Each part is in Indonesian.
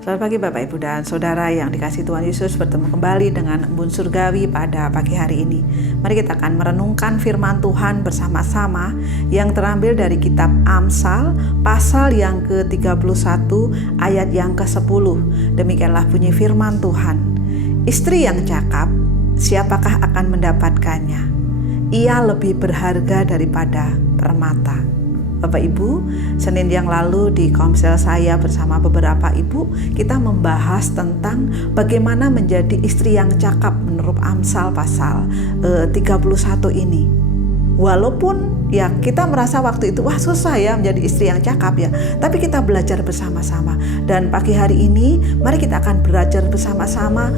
Selamat pagi Bapak Ibu dan Saudara yang dikasihi Tuhan Yesus, bertemu kembali dengan Embun Surgawi pada pagi hari ini. Mari kita akan merenungkan firman Tuhan bersama-sama yang terambil dari kitab Amsal pasal yang ke-31 ayat yang ke-10. Demikianlah bunyi firman Tuhan. Istri yang cakap, siapakah akan mendapatkannya? Ia lebih berharga daripada permata. Bapak Ibu, Senin yang lalu di komsel saya bersama beberapa ibu, kita membahas tentang bagaimana menjadi istri yang cakap menurut Amsal pasal 31 ini. Walaupun ya kita merasa waktu itu wah susah ya menjadi istri yang cakap ya, tapi kita belajar bersama-sama. Dan pagi hari ini mari kita akan belajar bersama-sama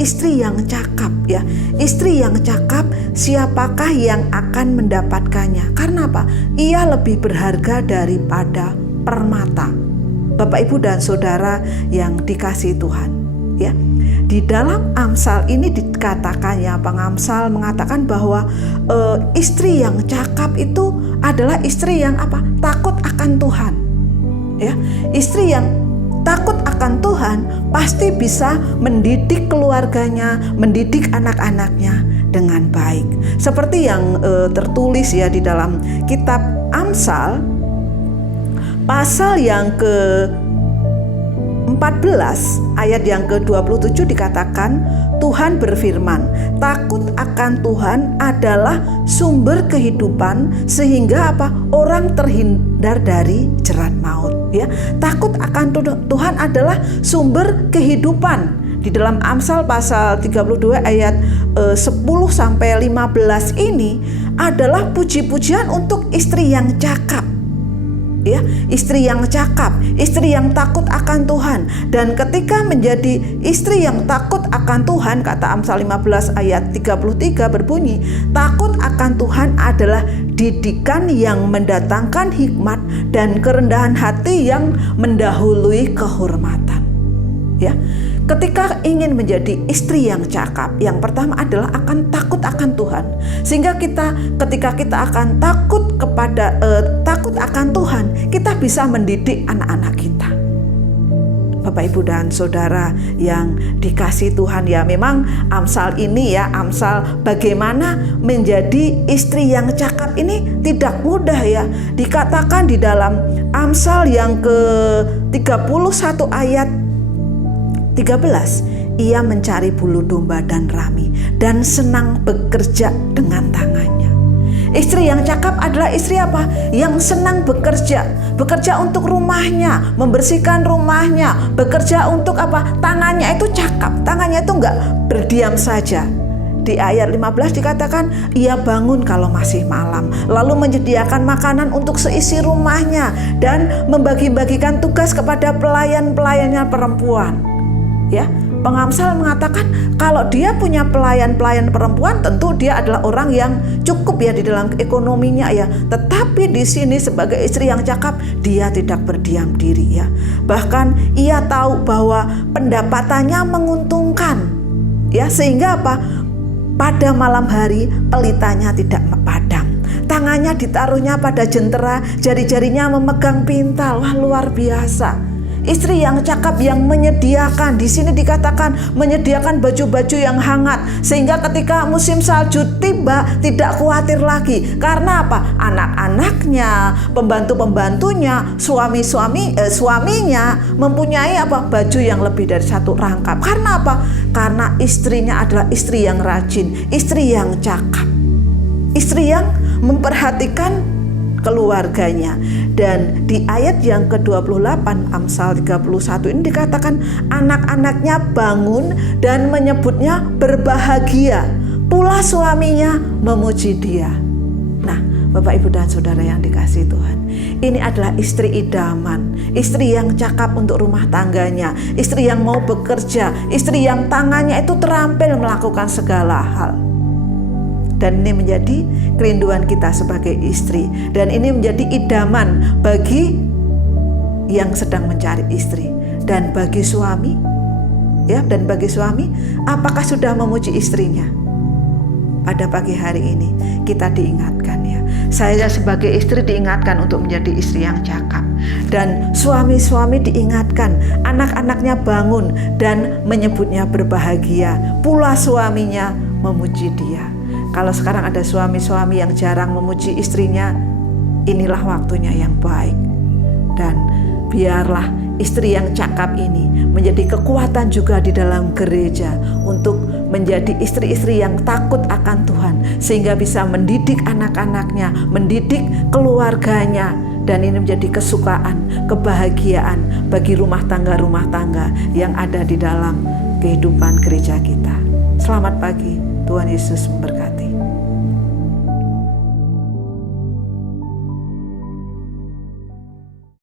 istri yang cakap ya. Istri yang cakap, siapakah yang akan mendapatkannya? Karena apa? Ia lebih berharga daripada permata. Bapak Ibu dan Saudara yang dikasihi Tuhan ya. Di dalam Amsal ini dikatakan ya, pengamsal mengatakan bahwa istri yang cakap itu adalah istri yang apa? Takut akan Tuhan. Ya, istri yang takut akan Tuhan pasti bisa mendidik keluarganya, mendidik anak-anaknya dengan baik. Seperti yang tertulis ya di dalam kitab Amsal pasal yang ke-14 ayat yang ke-27 dikatakan, Tuhan berfirman, takut akan Tuhan adalah sumber kehidupan sehingga apa? Orang terhindar dari jerat maut ya. Takut akan Tuhan adalah sumber kehidupan. Di dalam Amsal pasal 32 ayat 10 sampai 15 ini adalah puji-pujian untuk istri yang cakap. Ya, istri yang cakap, istri yang takut akan Tuhan. Dan ketika menjadi istri yang takut akan Tuhan, kata Amsal 15 ayat 33 berbunyi, takut akan Tuhan adalah didikan yang mendatangkan hikmat dan kerendahan hati yang mendahului kehormatan. Ya, ketika ingin menjadi istri yang cakap, yang pertama adalah akan takut akan Tuhan. Sehingga ketika kita akan takut akan Tuhan, kita bisa mendidik anak-anak kita. Bapak Ibu dan Saudara yang dikasihi Tuhan ya, memang Amsal ini ya, Amsal bagaimana menjadi istri yang cakap ini tidak mudah ya. Dikatakan di dalam Amsal yang ke-31 ayat 13, ia mencari bulu domba dan rami dan senang bekerja dengan tangannya. Istri yang cakap adalah istri apa? Yang senang bekerja. Bekerja untuk rumahnya, membersihkan rumahnya, bekerja untuk apa? Tangannya itu cakap, tangannya itu enggak berdiam saja. Di ayat 15 dikatakan, ia bangun kalau masih malam, lalu menyediakan makanan untuk seisi rumahnya dan membagi-bagikan tugas kepada pelayan-pelayannya perempuan. Ya, pengamsal mengatakan kalau dia punya pelayan-pelayan perempuan, tentu dia adalah orang yang cukup ya di dalam ekonominya ya. Tetapi di sini sebagai istri yang cakap, dia tidak berdiam diri ya. Bahkan ia tahu bahwa pendapatannya menguntungkan ya, sehingga apa? Pada malam hari pelitanya tidak padam. Tangannya ditaruhnya pada jentera, jari-jarinya memegang pintal. Wah, luar biasa. Istri yang cakap yang menyediakan, di sini dikatakan menyediakan baju-baju yang hangat sehingga ketika musim salju tiba tidak khawatir lagi. Karena apa? Anak-anaknya, pembantu-pembantunya, suaminya mempunyai apa? Baju yang lebih dari satu rangkap. Karena apa? Karena istrinya adalah istri yang rajin, istri yang cakap, istri yang memperhatikan keluarganya. Dan di ayat yang ke-28 Amsal 31 ini dikatakan anak-anaknya bangun dan menyebutnya berbahagia, pula suaminya memuji dia. Nah, Bapak Ibu dan Saudara yang dikasihi Tuhan, ini adalah istri idaman, istri yang cakap untuk rumah tangganya, istri yang mau bekerja, istri yang tangannya itu terampil melakukan segala hal. Dan ini menjadi kerinduan kita sebagai istri. Dan ini menjadi idaman bagi yang sedang mencari istri. Dan bagi suami, ya, dan bagi suami, apakah sudah memuji istrinya? Pada pagi hari ini kita diingatkan ya, Saya sebagai istri diingatkan untuk menjadi istri yang cakap. Dan suami-suami diingatkan, anak-anaknya bangun dan menyebutnya berbahagia. Pula suaminya memuji dia. Kalau sekarang ada suami-suami yang jarang memuji istrinya, inilah waktunya yang baik. Dan biarlah istri yang cakap ini menjadi kekuatan juga di dalam gereja untuk menjadi istri-istri yang takut akan Tuhan, sehingga bisa mendidik anak-anaknya, mendidik keluarganya, dan ini menjadi kesukaan, kebahagiaan bagi rumah tangga yang ada di dalam kehidupan gereja kita. Selamat pagi, Tuhan Yesus memberkati.